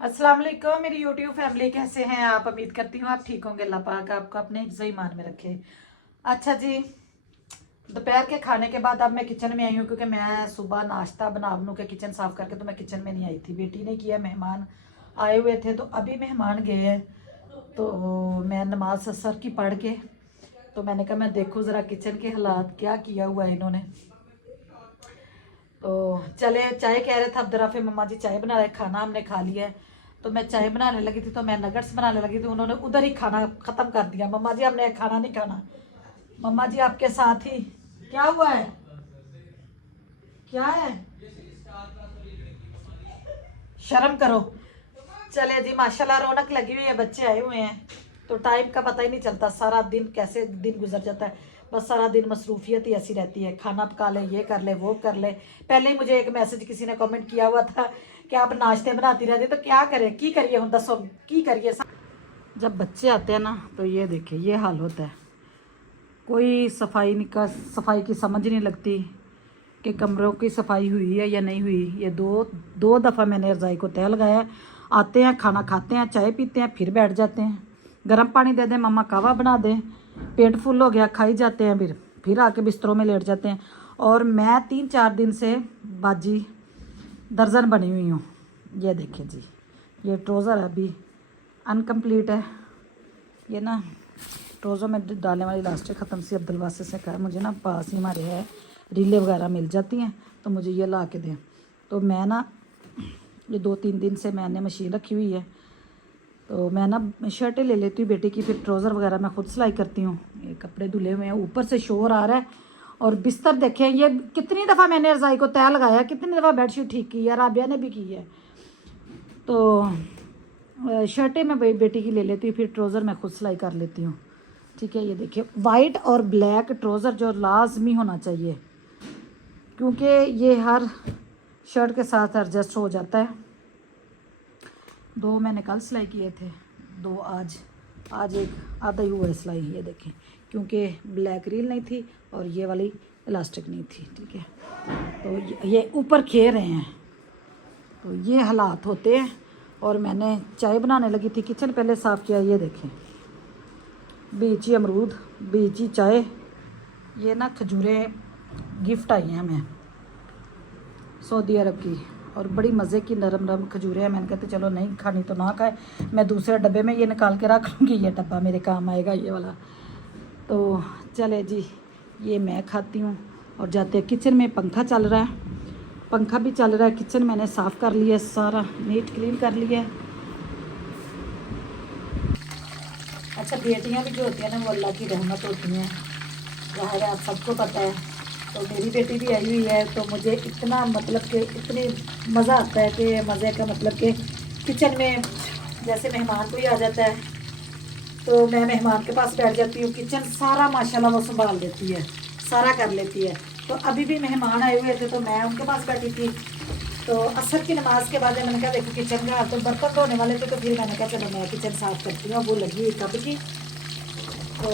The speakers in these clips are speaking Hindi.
अस्सलाम वालेकुम मेरी यूट्यूब फैमिली, कैसे हैं आप? उम्मीद करती हूँ आप ठीक होंगे। अल्लाह पाक आपको अपने सही मान में रखे। अच्छा जी, दोपहर के खाने के बाद अब मैं किचन में आई हूँ क्योंकि मैं सुबह नाश्ता बना बनू के किचन साफ करके तो मैं किचन में नहीं आई थी। बेटी ने किया, मेहमान आए हुए थे तो अभी मेहमान गए हैं तो मैं नमाज असर की पढ़ के तो मैंने कहा मैं देखूँ ज़रा किचन के हालात क्या किया हुआ है इन्होंने। तो चले चाय कह रहे थे अब दराफे मम्मा जी चाय बना रहे, खाना हमने खा लिया है। तो मैं चाय बनाने लगी थी तो मैं नगट्स बनाने लगी थी, उन्होंने उधर ही खाना खत्म कर दिया। मम्मा जी हमने खाना नहीं खाना। मम्मा जी आपके साथ ही क्या हुआ है? क्या है? शर्म करो। चले जी, माशाल्लाह रौनक लगी हुई है, बच्चे आए हुए हैं तो टाइम का पता ही नहीं चलता, सारा दिन कैसे दिन गुजर जाता है। बस सारा दिन मसरूफियत ही ऐसी रहती है, खाना पका ले, ये कर ले, वो कर ले। पहले ही मुझे एक मैसेज किसी ने कमेंट किया हुआ था कि आप नाश्ते बनाती रहती, तो क्या करें की करिए हम, दसो की करिए। जब बच्चे आते हैं ना तो ये देखिए ये हाल होता है। कोई सफाई की समझ नहीं लगती कि कमरों की सफाई हुई है या नहीं हुई। ये दो दो दफ़ा मैंने रज़ाई को तय लगाया। आते हैं, खाना खाते हैं, चाय पीते हैं, फिर बैठ जाते हैं। गर्म पानी दे दें, मम्मा कहवा बना दें, पेट फुल हो गया, खाई जाते हैं, फिर आके बिस्तरों में लेट जाते हैं। और मैं 3-4 दिन से बाजी दर्जन बनी हुई हूँ। ये देखिए जी, ये ट्रोज़र अभी अनकम्प्लीट है। ये ना ट्रोज़ों में डालने वाली इलास्टिक ख़त्म सी, अब्दुल वासित से कहा मुझे ना पास ही हमारे है रीलें वगैरह मिल जाती हैं तो मुझे ये ला के दें। तो मैं ना ये 2-3 दिन से मैंने मशीन रखी हुई है तो मैं ना शर्टें ले लेती हूँ बेटी की, फिर ट्राउज़र वगैरह मैं खुद सिलाई करती हूँ। ये कपड़े धुले हुए हैं, ऊपर से शोर आ रहा है। और बिस्तर देखें, ये कितनी दफ़ा मैंने रज़ाई को तय लगाया, कितनी दफ़ा बेडशीट ठीक की है, राबिया ने भी की है। तो शर्टें मैं बेटी की ले लेती हूँ, फिर ट्राउज़र मैं खुद सिलाई कर लेती हूँ। ठीक है, ये देखिए वाइट और ब्लैक ट्राउज़र जो लाजमी होना चाहिए क्योंकि ये हर शर्ट के साथ एडजस्ट हो जाता है। 2 मैंने कल सिलाई किए थे, 2 आज एक आधा ही हुआ है सिलाई। ये देखें क्योंकि ब्लैक रील नहीं थी और ये वाली इलास्टिक नहीं थी। ठीक है, तो ये ऊपर खे रहे हैं तो ये हालात होते हैं। और मैंने चाय बनाने लगी थी, किचन पहले साफ़ किया। ये देखें बीची अमरूद, बीची चाय, ये ना खजूरें गिफ्ट आई हैं हमें सऊदी अरब की और बड़ी मज़े की नरम नरम खजूरें हैं। मैंने कहते चलो नहीं खानी तो ना खाए, मैं दूसरे डब्बे में ये निकाल के रख लूँगी, ये डब्बा मेरे काम आएगा ये वाला। तो चले जी, ये मैं खाती हूँ। और जाते किचन में पंखा चल रहा है, पंखा भी चल रहा है। किचन मैंने साफ़ कर लिया, सारा नीट क्लीन कर लिया है। अच्छा, बेटियाँ भी जो होती हैं ना वो अल्लाह की रहमत होती हैं, ज़ाहिर है आप सबको पता है। तो मेरी बेटी भी आई हुई है तो मुझे इतना मतलब कि इतनी मज़ा आता है कि मज़े का मतलब कि किचन में जैसे मेहमान कोई आ जाता है तो मैं मेहमान के पास बैठ जाती हूँ। किचन सारा माशाल्लाह वो संभाल लेती है, सारा कर लेती है। तो अभी भी मेहमान आए हुए थे तो मैं उनके पास बैठी थी। तो असर की नमाज के बाद मैंने कहा देखो किचन का तो बर्तन धोने वाले थे तो फिर मैंने कहा चलो मैं किचन साफ़ करती हूँ, वो लगी हुई कब की। तो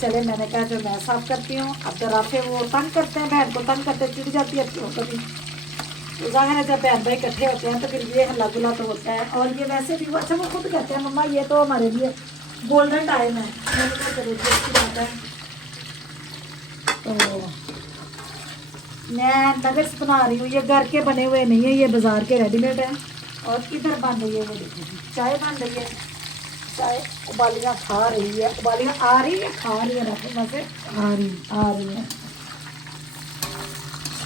चले मैंने कहा जो मैं साफ़ करती हूँ। अब दराफे वो तंग करते हैं, बहन को तंग करते, चिढ़ जाती है क्यों कभी। तो ज़ाहिर है जब बहन भाई इकट्ठे होते हैं तो फिर ये हल्ला गुला तो होता है। और ये वैसे भी वो अच्छा वो खुद कहते हैं मम्मा ये तो हमारे लिए गोल्डन टाइम है। मैंने कहा चलो जी अच्छी बात है। तो मैं नगट्स बना रही हूँ, ये घर के बने हुए नहीं है, ये बाज़ार के रेडीमेड है। और इधर बन रही है वो देखिए चाय बन रही है, चाय उबालियाँ खा रही है, उबालियाँ आ रही है, खा रही है, रखो में से आ रही है।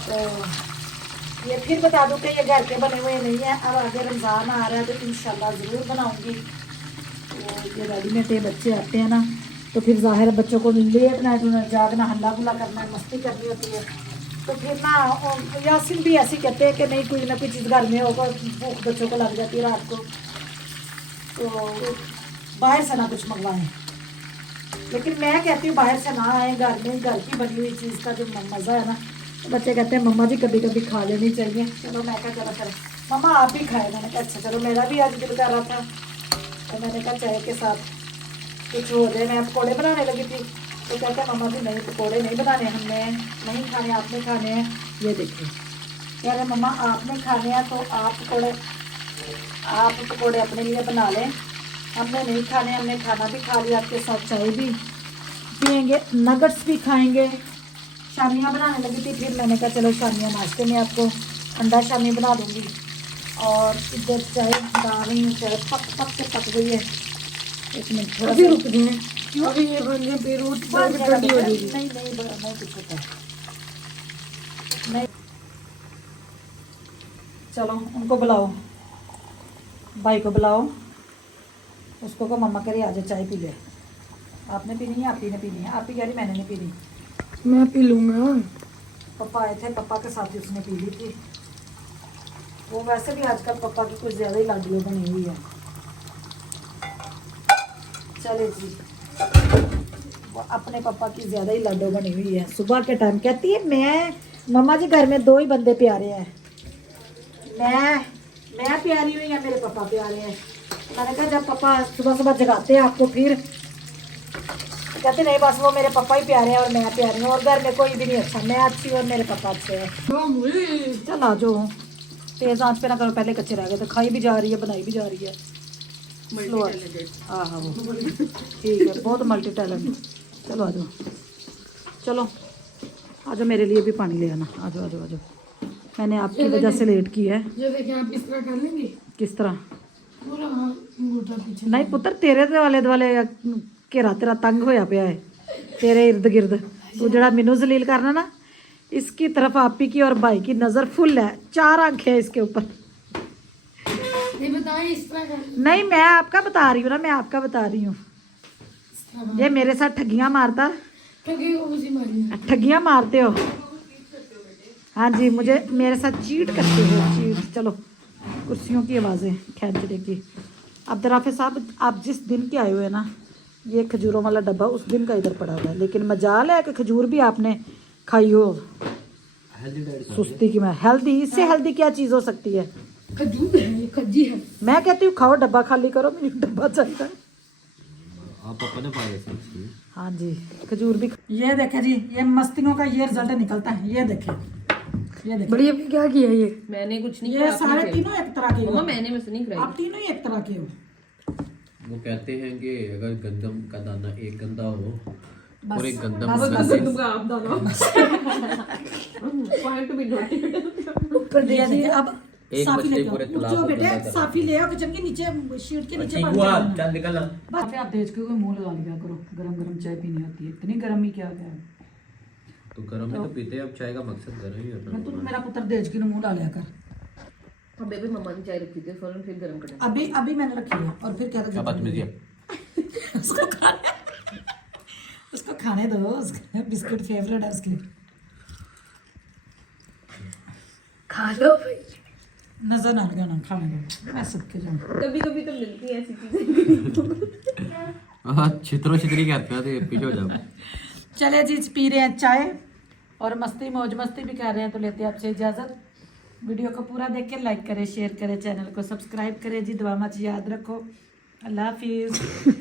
तो ये फिर बता दूँ कि ये घर के बने हुए नहीं है। अब आगे रमज़ान आ रहा है तो इंशाल्लाह ज़रूर बनाऊँगी। तो ये रेडीमेड बच्चे आते हैं ना तो फिर ज़ाहिर है बच्चों को लेट नाइट जागना, हल्ला गुला करना, मस्ती करनी होती है। तो फिर ना यासिन भी ऐसे कहते हैं कि नहीं कोई ना कोई चीज़ घर में होगा, भूख बच्चों को लग जाती है रात को, तो बाहर से ना कुछ मंगवाएं। लेकिन मैं कहती हूँ बाहर से ना आए, घर में घर की बनी हुई चीज़ का जो मज़ा है ना। तो बच्चे कहते हैं मम्मा जी कभी कभी खा लेनी चाहिए। चलो मैं क्या चलो चलो मम्मा आप भी खाए। मैंने कहा अच्छा चलो, मेरा भी आज दिल कर रहा था तो मैंने कहा चाय के साथ कुछ हो जाए। मैं पकौड़े बनाने लगी थी तो कहते हैं मम्मा जी नहीं पकौड़े नहीं बनाने, हमने नहीं खाने, आपने खाने हैं। ये देखिए कह रहे मम्मा आपने खाने हैं तो आप पकौड़े आप पकोड़े अपने लिए बना लें, हमने नहीं खाने, हमने खाना भी खा लिया, आपके साथ चाय भी पियेंगे, नगट्स भी खाएंगे। शामियाँ बनाने लगी थी, फिर मैंने कहा चलो शामियाँ नाश्ते में आपको अंडा शामी बना दूँगी। और इधर चाय बना रही हूँ, चाय पक के पक गई है। एक मिनट थोड़ा सा रुक गए, अभी ये बन गए, फिर ठंडी हो जाएगी। नहीं कुछ होता है नहीं। चलो उनको बुलाओ, भाई को बुलाओ, उसको को मम्मा कह रही आजा चाय पी ले। आपने पीनी है? आप ही ने पीनी है? आप ही कह रही मैंने नहीं पीनी। मैं पी लूँगा। पापा आए थे, पापा के साथ ही उसने पी ली थी। वो वैसे भी आजकल पापा की कुछ ज़्यादा ही लाडली बनी हुई है। चले जी, वो अपने पापा की ज़्यादा ही लाडो बनी हुई है। सुबह के टाइम कहती है मैं मम्मा जी घर में 2 ही बंदे प्यारे हैं, मैं प्यारी हुई या मेरे पापा प्यारे हैं। मैंने कहा जब पापा सुबह सुबह जगाते हैं आपको, फिर कहते नहीं बस वो मेरे पापा ही प्यारे हैं और मैं प्यारी हूँ, और घर में कोई भी नहीं अच्छा, मैं अच्छी और मेरे पापा अच्छे हैं। चल आ जाओ, तेज आंच पे ना करो, पहले कच्चे रह गए तो खाई भी जा रही है, बनाई भी जा रही है। हाँ वो ठीक है, बहुत मल्टी टैलेंट। चलो आ जाओ, चलो आ जाओ, मेरे लिए भी पानी ले आना। आ जाओ आ जाओ आ जाओ, मैंने आपकी वजह से लेट की है। ये देखिए, आप इस तरह कर लेंगे। किस तरह? पूरा अंगूठा पीछे। नहीं पुत्र, तेरे वाले दुआले घेरा तेरा तंग होया पिया है, तेरे इर्द गिर्द। तू जरा मैनू जलील करना ना, इसकी तरफ आपी की और भाई की नज़र फुल है, 4 आंखें हैं इसके ऊपर। ये बताएं इस तरह कर। नहीं मैं आपका बता रही हूँ ना, मैं आपका बता रही हूँ। ये मेरे साथ ठगियाँ मारता, ठगियाँ मारते हो। हाँ जी, मुझे मेरे साथ चीट करते हो, चीट। चलो कुर्सियों की आवाज़ें खींचने की। अब दराफे साहब, आप जिस दिन के आए हुए ना, ये खजूरों वाला डब्बा उस दिन का इधर पड़ा हुआ है, लेकिन मजाल है कि खजूर भी आपने खाई हो। सुस्ती की मैं हेल्दी, इससे हेल्दी क्या चीज़ हो सकती है? खजूर है, खज्जी है। मैं कहती हूँ खाओ, डब्बा खाली करो, मुझे डब्बा चाहिए। आप पापा ने पाया था। हाँ जी, खजूर भी। ये देखे जी, ये मस्तियों का ये रिजल्ट निकलता है। ये देखे, ये देखे। बढ़िया, क्या किया ये? मैंने कुछ नहीं ये किया। सारे तीनों एक तरह के हो। मम्मा मैंने बस नहीं कराई। आप तीनों ही एक तरह के हो। वो कहते हैं कि अगर गंदम का दाना एक गंदा हो बस, और एक गंदम बस, गंदे दूंगा आप दाना। पॉइंट भी नोट ऊपर दिया जी। अब एक साफी मछली लेके पूरे आओ, तालाब जो को बेटे गंदा कर साफी ले आओ, किचन के नीचे शीट के नीचे ठीक बांध हुआ, देना। चल निकलना। बस आप देख के मुंह लगा लिया करो, गरम गरम चाय पीनी होती है, इतनी गरम ही क्या है। तो गरम ही तो पीते हैं, अब चाय का मकसद गरम ही होता मैं तू है। मेरा पुत्र देज के मुंह डालिया कर। अब बेबी मम्मा ने चाय रखी थी, फौरन फिर गरम कर। अभी मैंने रखी है, और फिर क्या क्या बात में जी? उसको खाने दो, उसका बिस्किट फेवरेट है उसकी। खा लो भाई। नजर ना लगाना, खाने दो, मैं सबके जाऊँ। कभी कभी तो मिलती है ऐसी चीजें। हाँ, छितरो छितरी कहते हैं, तो पीछे हो जाओ। चले जी, पी रहे हैं चाय और मस्ती मौज मस्ती भी कर रहे हैं, तो लेते हैं आपसे इजाज़त। वीडियो को पूरा देख के लाइक करें, शेयर करें, चैनल को सब्सक्राइब करें जी। दुआ मच याद रखो। अल्लाह हाफिज़।